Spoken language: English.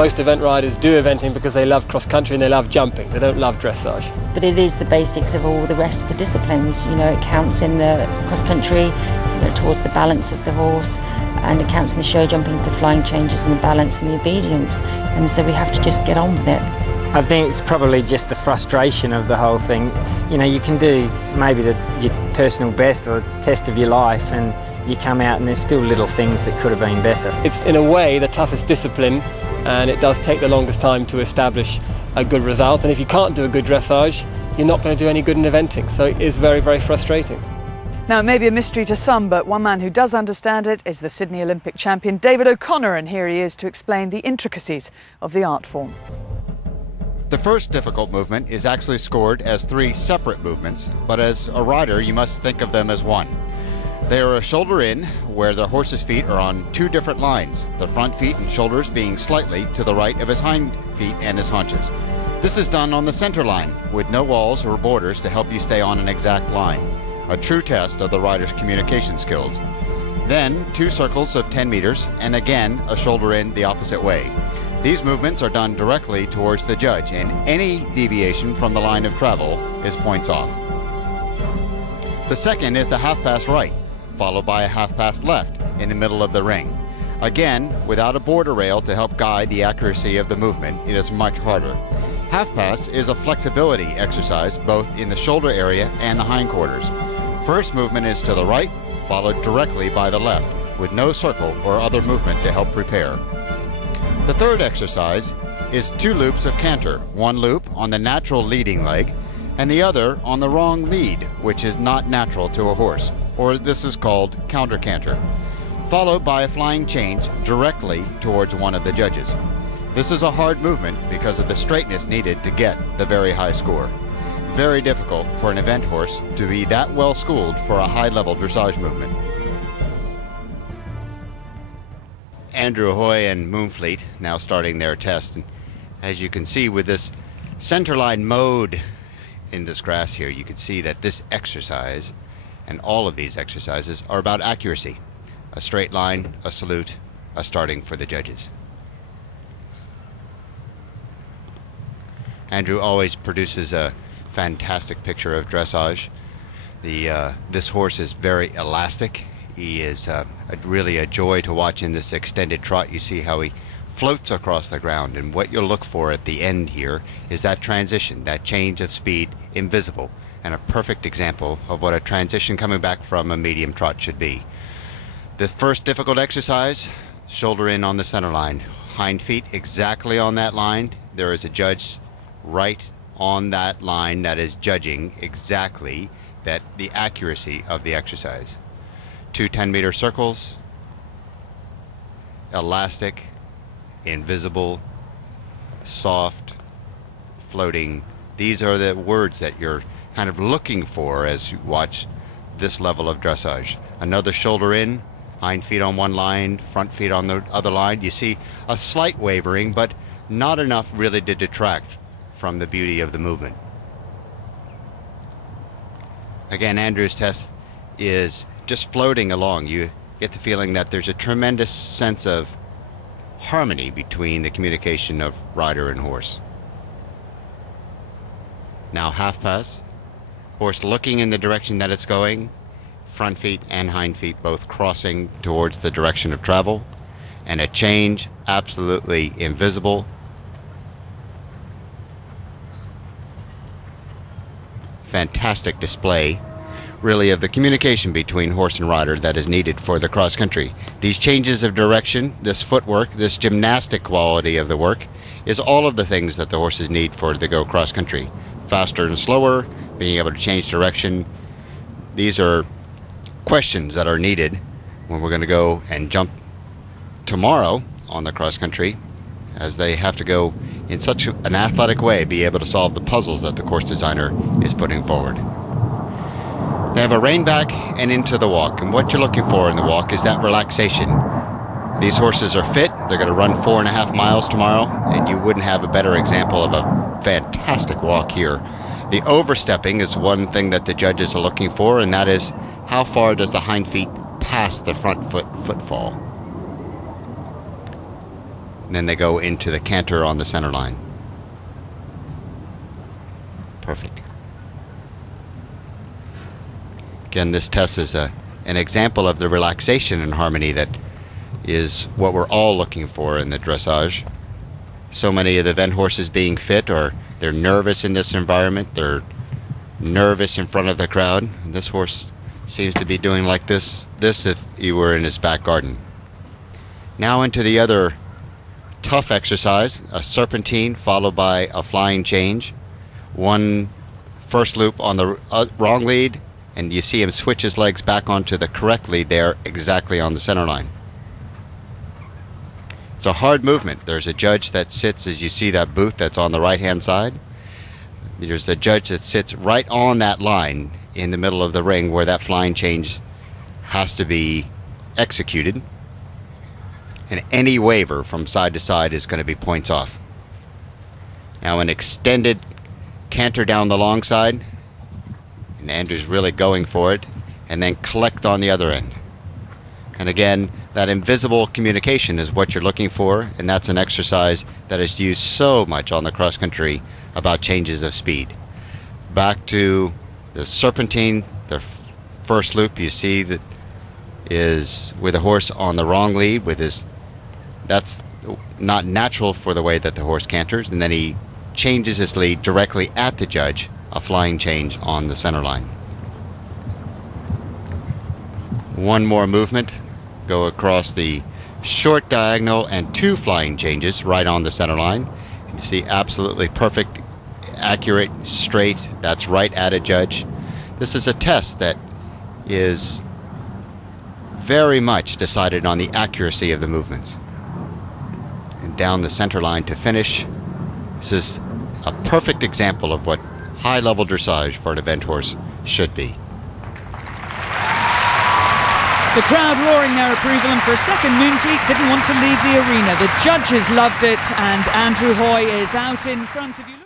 Most event riders do eventing because they love cross country and they love jumping. They don't love dressage. But it is the basics of all the rest of the disciplines. You know, it counts in the cross country, you know, towards the balance of the horse, and it counts in the show jumping, the flying changes and the balance and the obedience. And so we have to just get on with it. I think it's probably just the frustration of the whole thing. You know, you can do maybe your personal best or test of your life, and you come out and there's still little things that could have been better. It's in a way the toughest discipline, and it does take the longest time to establish a good result. And if you can't do a good dressage, you're not going to do any good in eventing. So it is very, very frustrating. Now, it may be a mystery to some, but one man who does understand it is the Sydney Olympic champion David O'Connor, and here he is to explain the intricacies of the art form. The first difficult movement is actually scored as 3 separate movements, but as a rider you must think of them as one. They are a shoulder in, where the horse's feet are on 2 different lines, the front feet and shoulders being slightly to the right of his hind feet and his haunches. This is done on the center line, with no walls or borders to help you stay on an exact line, a true test of the rider's communication skills. Then 2 circles of 10 meters, and again a shoulder in the opposite way. These movements are done directly towards the judge, and any deviation from the line of travel is points off. The second is the half-pass right, followed by a half-pass left in the middle of the ring. Again, without a border rail to help guide the accuracy of the movement, it is much harder. Half-pass is a flexibility exercise both in the shoulder area and the hindquarters. First movement is to the right, followed directly by the left, with no circle or other movement to help prepare. The third exercise is 2 loops of canter, 1 loop on the natural leading leg and the other on the wrong lead, which is not natural to a horse, or this is called counter canter, followed by a flying change directly towards one of the judges. This is a hard movement because of the straightness needed to get the very high score. Very difficult for an event horse to be that well schooled for a high-level dressage movement. Andrew Hoy and Moonfleet now starting their test, and as you can see with this centerline mode in this grass here, you can see that this exercise and all of these exercises are about accuracy. A straight line, a salute, a starting for the judges. Andrew always produces a fantastic picture of dressage. This horse is very elastic. He is really a joy to watch in this extended trot. You see how he floats across the ground, and what you'll look for at the end here is that transition, that change of speed, invisible, and a perfect example of what a transition coming back from a medium trot should be. The first difficult exercise, shoulder in on the center line, hind feet exactly on that line. There is a judge right on that line that is judging exactly that the accuracy of the exercise. 2 10-meter circles, elastic, invisible, soft, floating. These are the words that you're kind of looking for as you watch this level of dressage. Another shoulder in, hind feet on one line, front feet on the other line. You see a slight wavering, but not enough really to detract from the beauty of the movement. Again, Andrew's test is just floating along. You get the feeling that there's a tremendous sense of harmony between the communication of rider and horse. Now half pass, horse looking in the direction that it's going, front feet and hind feet both crossing towards the direction of travel, and a change absolutely invisible. Fantastic display really of the communication between horse and rider that is needed for the cross country. These changes of direction, this footwork, this gymnastic quality of the work is all of the things that the horses need for the go cross country. Faster and slower, being able to change direction. These are questions that are needed when we're going to go and jump tomorrow on the cross country, as they have to go in such an athletic way, be able to solve the puzzles that the course designer is putting forward. They have a rein back and into the walk, and what you're looking for in the walk is that relaxation. These horses are fit. They're going to run 4.5 miles tomorrow, and you wouldn't have a better example of a fantastic walk here. The overstepping is one thing that the judges are looking for, and that is how far does the hind feet pass the front foot footfall. and then they go into the canter on the center line. Perfect. Again, this test is an example of the relaxation and harmony that is what we're all looking for in the dressage. So many of the event horses being fit, or they're nervous in this environment, they're nervous in front of the crowd. And this horse seems to be doing like this if he were in his back garden. Now into the other tough exercise, a serpentine followed by a flying change. One first loop on the wrong lead, and you see him switch his legs back onto the correct lead there, exactly on the center line. It's a hard movement. There's a judge that sits, as you see that booth that's on the right hand side. There's a judge that sits right on that line in the middle of the ring where that flying change has to be executed. And any waver from side to side is going to be points off. Now an extended canter down the long side, and Andrew's really going for it, and then collect on the other end. And again, that invisible communication is what you're looking for, and that's an exercise that is used so much on the cross country about changes of speed. Back to the serpentine, the first loop you see that is with a horse on the wrong lead with his, that's not natural for the way that the horse canters, and then he changes his lead directly at the judge, a flying change on the center line. One more movement, go across the short diagonal and two flying changes right on the center line. You see absolutely perfect, accurate, straight, that's right at a judge. This is a test that is very much decided on the accuracy of the movements. And down the center line to finish. This is a perfect example of what high-level dressage for an event horse should be. The crowd roaring their approval, and for a second Moonfleet didn't want to leave the arena. The judges loved it, and Andrew Hoy is out in front of you.